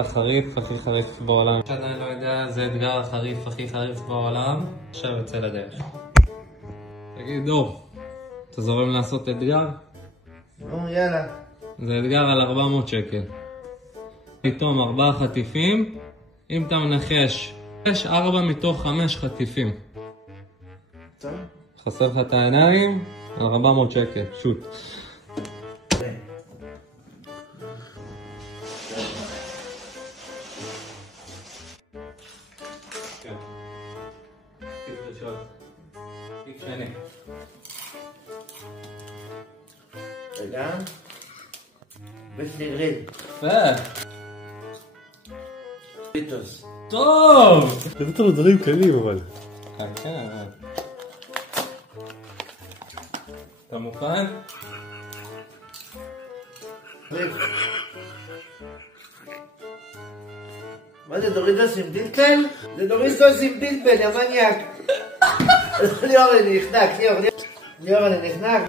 החריף הכי חריף בעולם. שעדיין לא יודע, זה אתגר החריף הכי חריף בעולם. עכשיו יוצא לדרך. תגיד דור, אתה זורם לעשות אתגר? נו יאללה. זה אתגר על 400 שקל. פתאום 4 חטיפים, אם אתה מנחש, יש 4 מתוך 5 חטיפים. טוב. חסר לך את העיניים, על 400 שקל, שוט. תיק שני. רגע. בסגריל. יפה. פיטוס. טוב! נתת לו דברים קלים אבל. כן. אתה מוכן? מה זה דוריטוס עם דילפל? זה דוריטוס עם דילפל, יא מניאק. ליאור אני נחנק, ליאור אני נחנק.